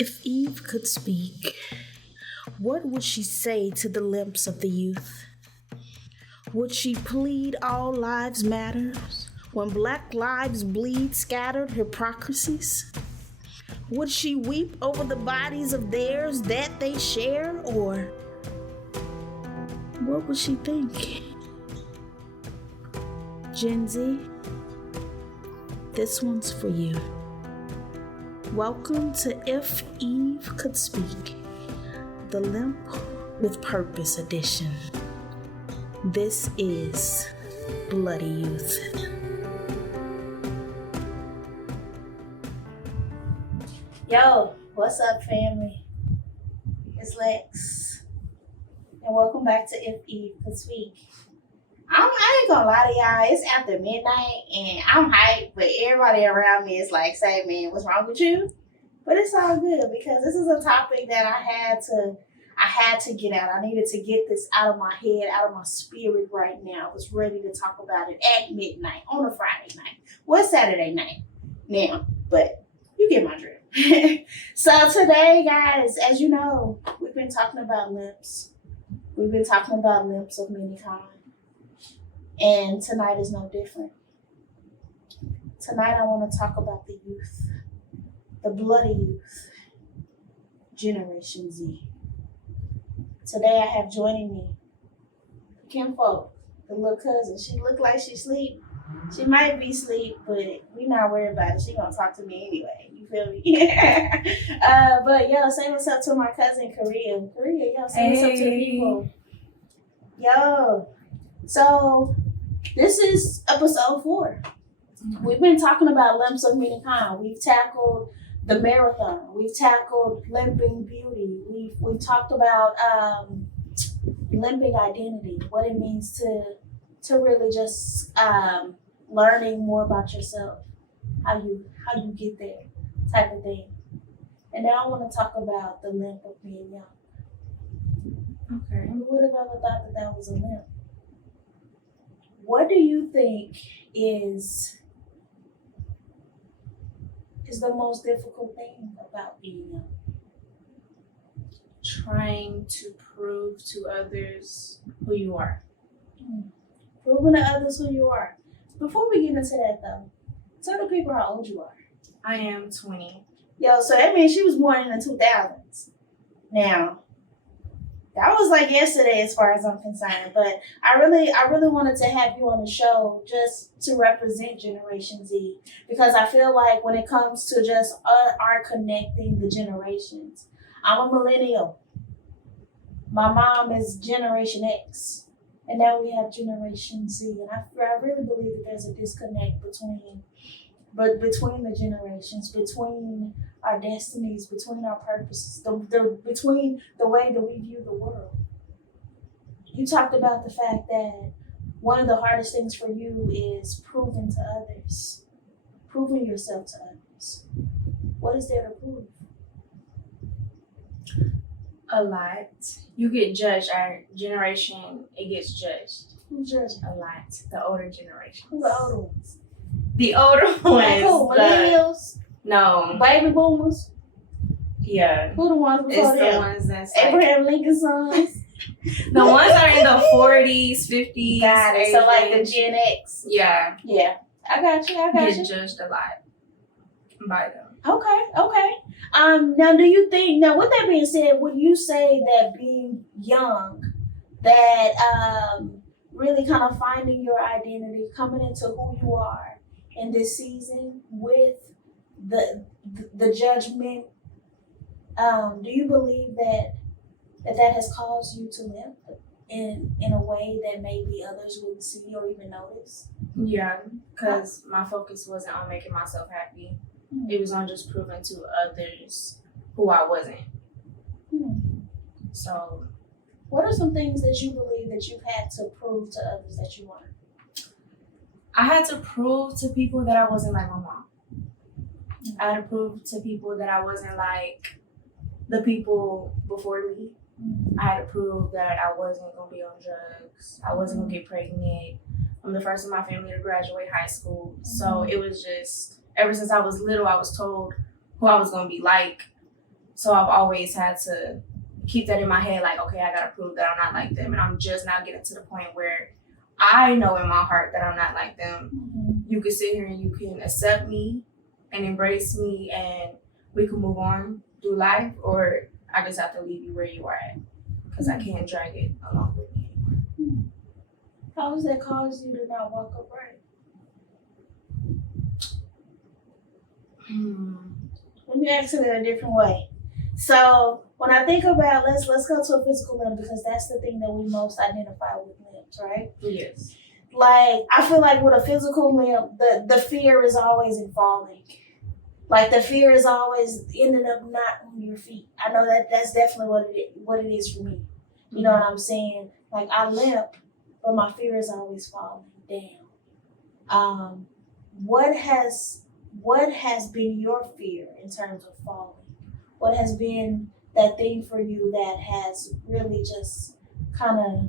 If Eve could speak, what would she say to the limps of the youth? Would she plead all lives matters when black lives bleed scattered hypocrisies? Would she weep over the bodies of theirs that they share, or what would she think? Gen Z, this one's for you. Welcome to If Eve Could Speak, the Limp with Purpose edition. This is Bloody Youth. Yo, what's up, family? It's Lex, and welcome back to If Eve Could Speak. I ain't gonna lie to y'all, it's after midnight, and I'm hyped, but everybody around me is like, say, man, what's wrong with you? But it's all good, because this is a topic that I had to get out. I needed to get this out of my head, out of my spirit right now. I was ready to talk about it at midnight on a Friday night. Well, Saturday night now, but you get my drift. So today, guys, as you know, we've been talking about limps. We've been talking about limps of many kinds. And tonight is no different. Tonight I want to talk about the youth, the bloody youth, Generation Z. Today I have joining me Kinfolk, the little cousin. She look like she sleep. She might be asleep, but we not worried about it. She gonna talk to me anyway. You feel me? But yo, say what's up to my cousin Korea. Korea, yo, say what's up to the people. Yo, so this is episode 4. We've been talking about limps of many kinds. We've tackled the marathon. We've tackled limping beauty. We've talked about limping identity, what it means to really just learning more about yourself, how you get there, type of thing. And now I want to talk about the limp of being young. Okay. Who would have ever thought that was a limp? What do you think is the most difficult thing about being young? Trying to prove to others who you are. Proving to others who you are. Before we get into that though, tell the people how old you are. I am 20. Yo, so that means she was born in the 2000s. Now, that was like yesterday as far as I'm concerned, but I really wanted to have you on the show just to represent Generation Z, because I feel like when it comes to just our connecting the generations, I'm a millennial. My mom is Generation X, and now we have Generation Z, and I really believe that there's a disconnect between the generations, between our destinies, between our purposes, between the way that we view the world. You talked about the fact that one of the hardest things for you is proving to others, proving yourself to others. What is there to prove? A lot. You get judged. Our generation, it gets judged. Who's judging? A lot. The older generation. Who the older ones? The older ones. Like who? Millennials? No. Baby boomers? Yeah. Who the ones before it's them? The ones that's Abraham Lincoln's sons? The ones that are in the 40s, 50s. Got it. So like the Gen X? Yeah. Yeah. I got you. Get judged a lot by them. Okay. Now do you think, now with that being said, would you say that being young, that really kind of finding your identity, coming into who you are in this season with the judgment, do you believe that has caused you to limp in a way that maybe others wouldn't see or even notice? Yeah, because my focus wasn't on making myself happy. It was on just proving to others who I wasn't. So, what are some things that you believe that you've had to prove to others that you weren't? I had to prove to people that I wasn't like my mom. I had to prove to people that I wasn't like the people before me. I had to prove that I wasn't going to be on drugs. I wasn't going to get pregnant. I'm the first in my family to graduate high school. So it was just, ever since I was little, I was told who I was going to be like. So I've always had to keep that in my head, like, okay, I gotta prove that I'm not like them. And I'm just now getting to the point where I know in my heart that I'm not like them. Mm-hmm. You can sit here and you can accept me and embrace me and we can move on through life, or I just have to leave you where you are at because I can't drag it along with me anymore. How has that caused you to not walk upright? Let me ask it in a different way. So when I think about, let's go to a physical limp, because that's the thing that we most identify with limps, right? Yes. Like, I feel like with a physical limp, the fear is always in falling. Like, the fear is always ending up not on your feet. I know that's definitely what it is for me. You know what I'm saying? Like, I limp, but my fear is always falling down. What has been your fear in terms of falling? What has been that thing for you that has really just kind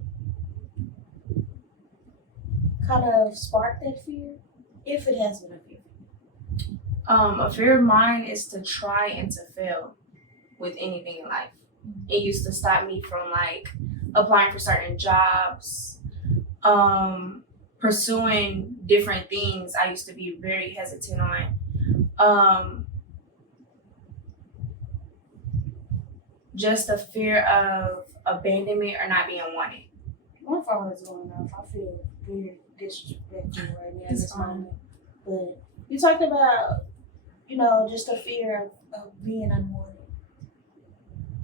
of sparked that fear, if it has been a fear? A fear of mine is to try and to fail with anything in life. It used to stop me from like applying for certain jobs, pursuing different things I used to be very hesitant on. Just a fear of abandonment or not being wanted. My phone is going off. I feel very disrespectful right now in this moment. But you talked about, just a fear of being unwanted.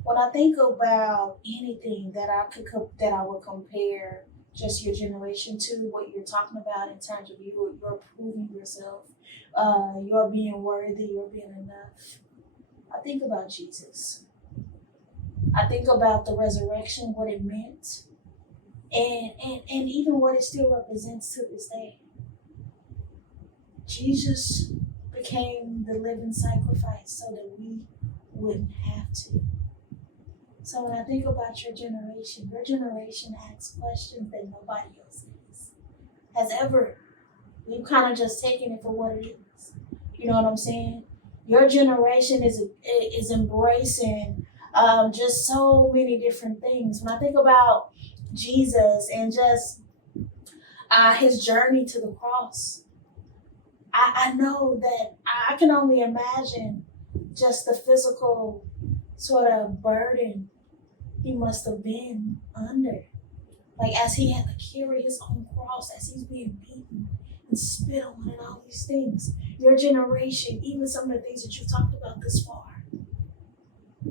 When I think about anything that I would compare just your generation to what you're talking about in terms of you're proving yourself, you're being worthy, you're being enough, I think about Jesus. I think about the resurrection, what it meant, and even what it still represents to this day. Jesus became the living sacrifice so that we wouldn't have to. So when I think about your generation asks questions that nobody else has ever. We've kind of just taken it for what it is. You know what I'm saying? Your generation is embracing just so many different things. When I think about Jesus and just his journey to the cross, I know that I can only imagine just the physical sort of burden he must have been under. Like, as he had to carry his own cross, as he's being beaten and spit on and all these things. Your generation, even some of the things that you've talked about this far,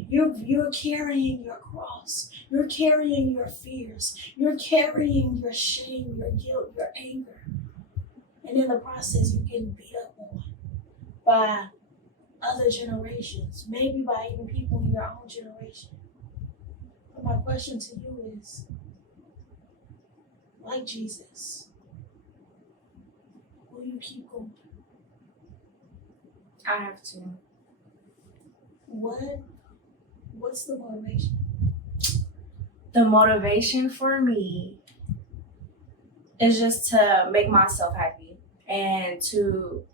you're carrying your cross. You're carrying your fears. You're carrying your shame, your guilt, your anger. And in the process, you're getting beat up on by other generations, maybe by even people in your own generation. But my question to you is, like Jesus, will you keep going? I have to. What's the motivation? The motivation for me is just to make myself happy and to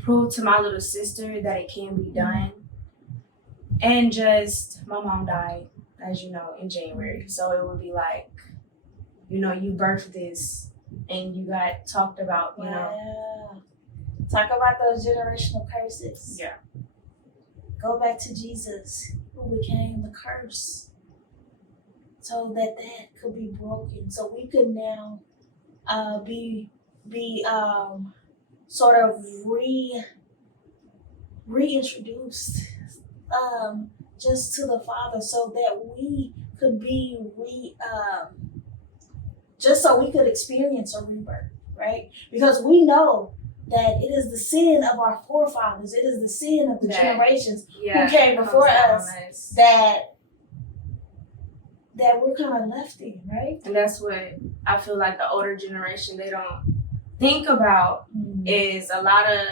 prove to my little sister that it can be done. And just, my mom died, as you know, in January. So it would be like, you birthed this and you got talked about, Talk about those generational curses. Yeah. Go back to Jesus, who became the curse, so that could be broken. So we could now be sort of reintroduced just to the Father, so that we could be just so we could experience a rebirth, right? Because we know that it is the sin of our forefathers, it is the sin of the generations who came before us that we're kind of left in, right? And that's what I feel like the older generation, they don't think about is a lot of,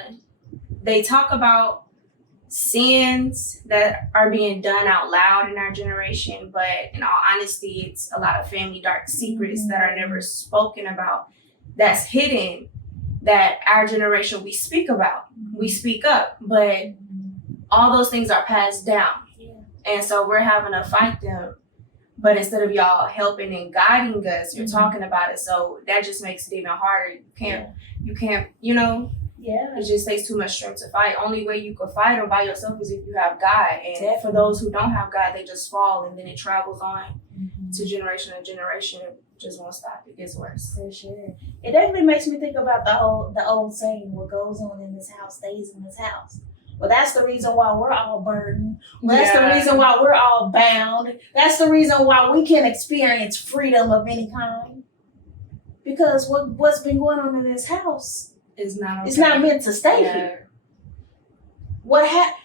they talk about sins that are being done out loud in our generation, but in all honesty, it's a lot of family dark secrets that are never spoken about, that's hidden, that our generation, we speak about, we speak up, but all those things are passed down. Yeah. And so we're having to fight them. But instead of y'all helping and guiding us, you're talking about it. So that just makes it even harder. You can't, you know, it just takes too much strength to fight. Only way you can fight them by yourself is if you have God. And for those who don't have God, they just fall, and then it travels on to generation to generation. It just won't stop. It gets worse. For sure. It definitely makes me think about the old saying, what goes on in this house stays in this house. Well, that's the reason why we're all burdened. Well, that's the reason why we're all bound. That's the reason why we can't experience freedom of any kind. Because what's been going on in this house is not meant to stay here.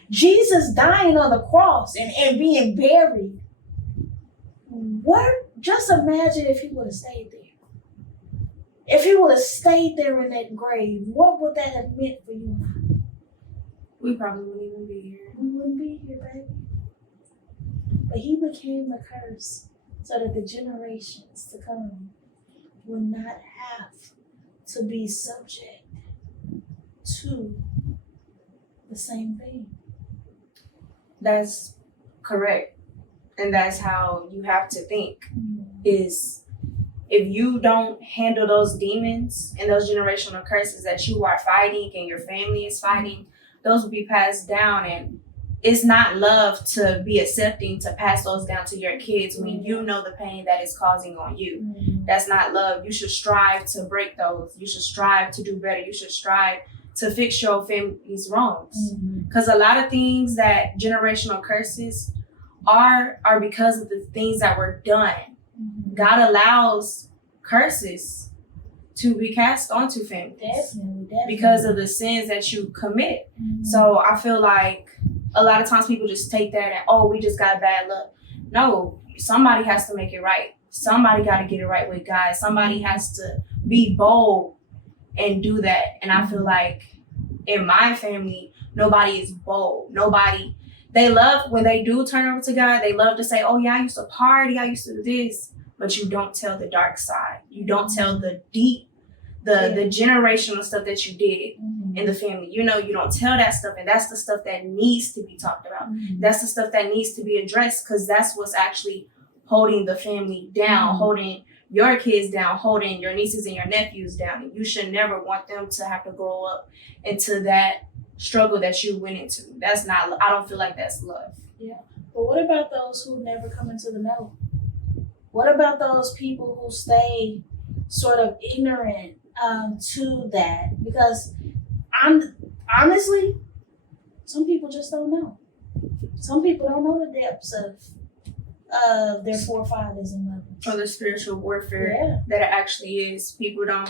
Jesus dying on the cross and being buried. Just imagine if he would have stayed there. If he would have stayed there in that grave, what would that have meant for you and I? We probably wouldn't even be here. We wouldn't be here, baby. But he became the curse so that the generations to come would not have to be subject to the same thing. That's correct. And that's how you have to think, is if you don't handle those demons and those generational curses that you are fighting and your family is fighting, those will be passed down. And it's not love to be accepting to pass those down to your kids when you know the pain that it's causing on you. That's not love. You should strive to break those. You should strive to do better. You should strive to fix your family's wrongs. Because a lot of things that generational curses are because of the things that were done. God allows curses to be cast onto families. Definitely. Because of the sins that you commit. So I feel like a lot of times people just take that and, we just got bad luck. No, somebody has to make it right. Somebody got to get it right with God. Somebody has to be bold and do that. And I feel like in my family, nobody is bold. They love, when they do turn over to God, they love to say, oh yeah, I used to party, I used to do this. But you don't tell the dark side. You don't tell the deep, the generational stuff that you did in the family. You don't tell that stuff. And that's the stuff that needs to be talked about. That's the stuff that needs to be addressed, because that's what's actually holding the family down, holding your kids down, holding your nieces and your nephews down. And you should never want them to have to grow up into that struggle that you went into. That's not, I don't feel like that's love. Yeah. But what about those who never come into the know? What about those people who stay sort of ignorant to that? Because honestly, some people just don't know. Some people don't know the depths of their forefathers and mothers. Or the spiritual warfare that it actually is. People don't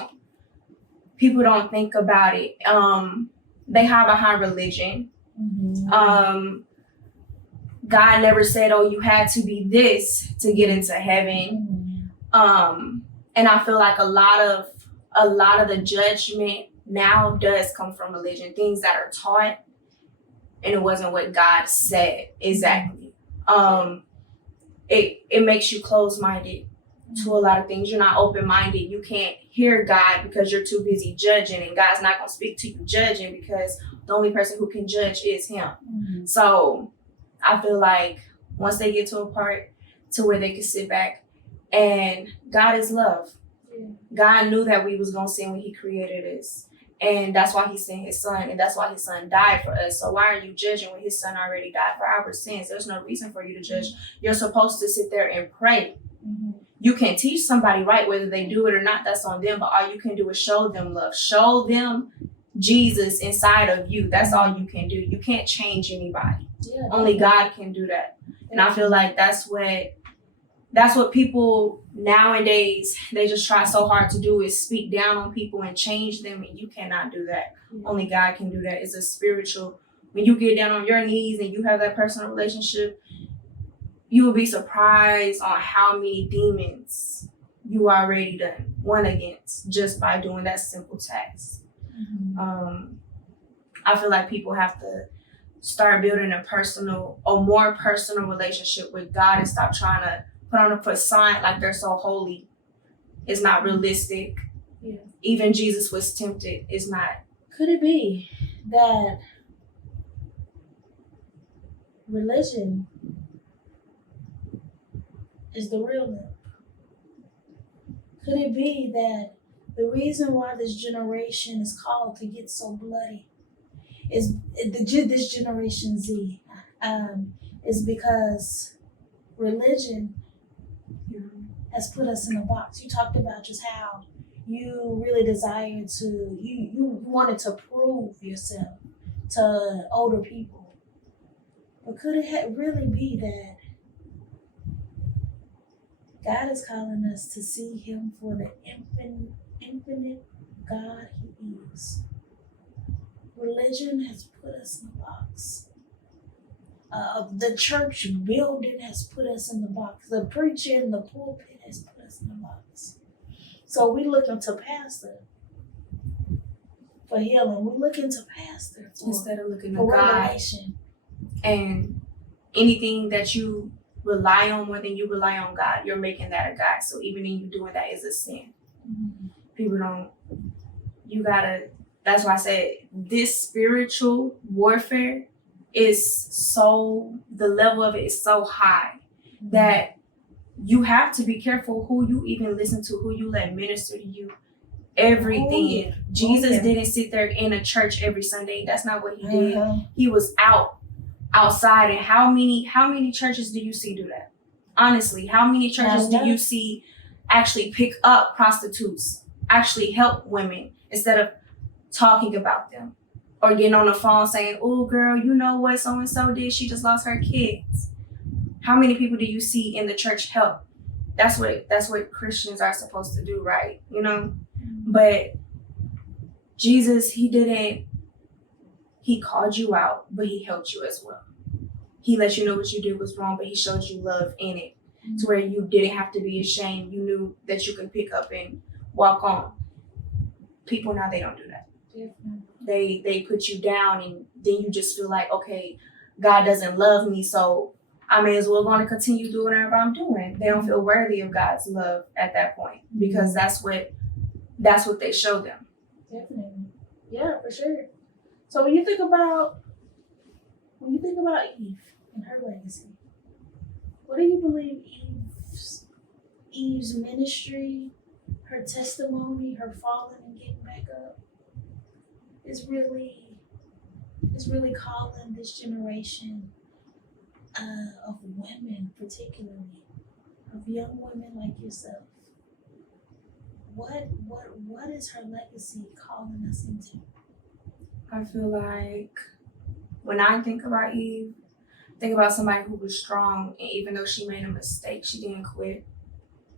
think about it. They have a high religion. God never said, you had to be this to get into heaven. And I feel like a lot of the judgment now does come from religion, things that are taught, and it wasn't what God said exactly. It makes you closed-minded to a lot of things. You're not open-minded. You can't hear God because you're too busy judging, and God's not going to speak to you judging, because the only person who can judge is him. So I feel like once they get to a part to where they can sit back, and God is love. God knew that we was going to sin when he created us. And that's why he sent his son, and that's why his son died for us. So why are you judging when his son already died for our sins? There's no reason for you to judge. You're supposed to sit there and pray. You can teach somebody right, whether they do it or not, that's on them. But all you can do is show them love. Show them Jesus inside of you. That's all you can do. You can't change anybody. Only God can do that. And I feel like that's what people nowadays, they just try so hard to do, is speak down on people and change them. And you cannot do that. Only God can do that. It's a spiritual, when you get down on your knees and you have that personal relationship, you will be surprised on how many demons you already done won against just by doing that simple task. I feel like people have to start building a more personal relationship with God and stop trying to put on a facade like they're so holy. It's not realistic. Even Jesus was tempted. It's not. Could it be that religion is the real limp? Could it be that the reason why this generation is called to get so bloody is this Generation Z is because religion has put us in a box. You talked about just how you really desired to, you wanted to prove yourself to older people. But could it really be that God is calling us to see him for the infinite God he is? Religion has put us in a box. The church building has put us in the box. The preacher in the pulpit has put us in the box. So we looking to pastor for healing. We looking to pastor instead of looking to for God. revelation. And anything that you rely on more than you rely on God, you're making that a God. So even in you doing that is a sin. Mm-hmm. People don't, you gotta, that's why I said this spiritual warfare is so, the level of it is so high that you have to be careful who you even listen to, who you let minister to you. Everything. Jesus didn't sit there in a church every Sunday. That's not what he did. He was outside. And how many churches do you see do that? Honestly, how many churches do you see actually pick up prostitutes, actually help women instead of talking about them or getting on the phone saying, "Oh, girl, you know what so-and-so did? She just lost her kids." How many people do you see in the church help? That's what Christians are supposed to do, right? You know? But Jesus, he called you out, but he helped you as well. He let you know what you did was wrong, but he showed you love in it to where you didn't have to be ashamed. You knew that you could pick up and walk on. People now, they don't do that. They put you down and then you just feel like, okay, God doesn't love me, so I may as well want to continue doing whatever I'm doing. They don't feel worthy of God's love at that point because that's what they show them. Definitely. Yeah, for sure. So when you think about Eve and her legacy, what do you believe Eve's ministry, her testimony, her falling and getting back up is really calling this generation of women, particularly of young women like yourself? What is her legacy calling us into? I feel like when I think about Eve, think about somebody who was strong, and even though she made a mistake, she didn't quit.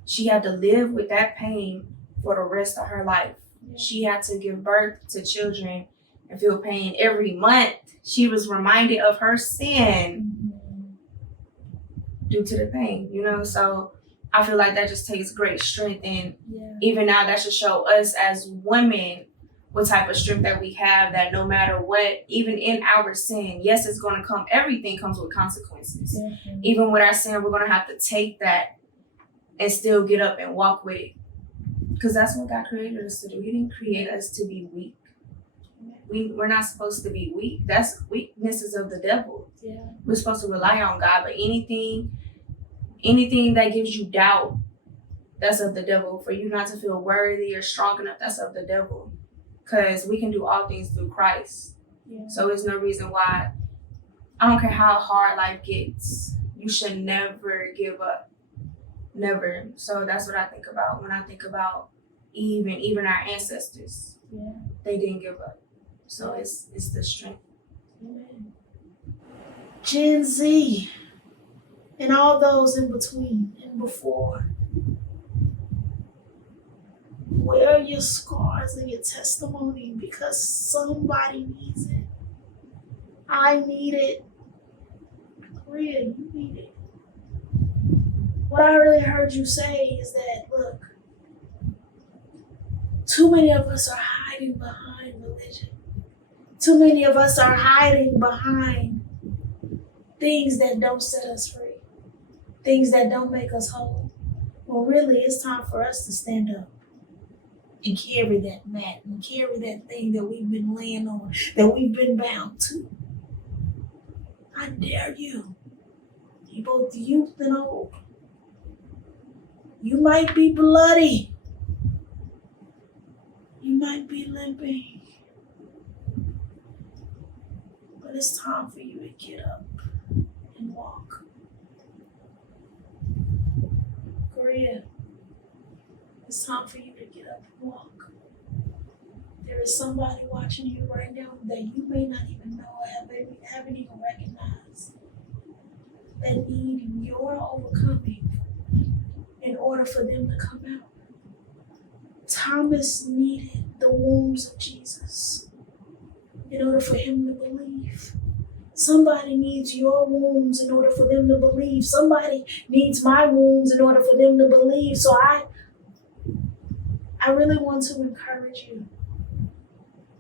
She had to live with that pain for the rest of her life. Yeah. She had to give birth to children and feel pain every month. She was reminded of her sin due to the pain, you know? So I feel like that just takes great strength. And even now that should show us as women what type of strength that we have, that no matter what, even in our sin, yes, it's going to come. Everything comes with consequences. Mm-hmm. Even with our sin, we're going to have to take that and still get up and walk with it. Because that's what God created us to do. He didn't create us to be weak. We're not supposed to be weak. That's weaknesses of the devil. Yeah. We're supposed to rely on God, but anything that gives you doubt, that's of the devil. For you not to feel worthy or strong enough, that's of the devil. Because we can do all things through Christ. Yeah. So there's no reason why, I don't care how hard life gets, you should never give up. Never. So that's what I think about when I think about Eve and even our ancestors. Yeah. They didn't give up. So it's the strength. Amen. Gen Z and all those in between and before. Wear your scars and your testimony because somebody needs it. I need it. Maria, you need it. What I really heard you say is that, look, too many of us are hiding behind religion. Too many of us are hiding behind things that don't set us free, things that don't make us whole. Well, really, it's time for us to stand up and carry that mat and carry that thing that we've been laying on, that we've been bound to. I dare you. You both youth and old. You might be bloody. You might be limping. But it's time for you to get up and walk. Korea, it's time for you to get up and walk. There is somebody watching you right now that you may not even know, haven't even recognized, that need your overcoming in order for them to come out. Thomas needed the wounds of Jesus in order for him to believe. Somebody needs your wounds in order for them to believe. Somebody needs my wounds in order for them to believe. So I really want to encourage you,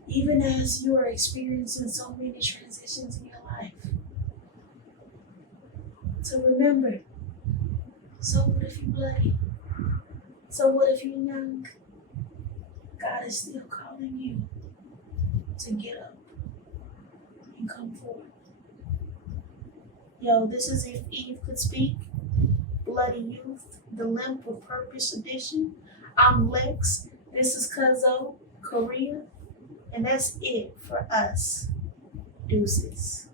even as you are experiencing so many transitions in your life, to remember, so what if you're bloody? So what if you're young? God is still calling you to get up and come forward. Yo, this is If Eve Could Speak, Bloody Youth, the Limp with Purpose edition. I'm Lex. This is Cuzzo, Korea. And that's it for us. Deuces.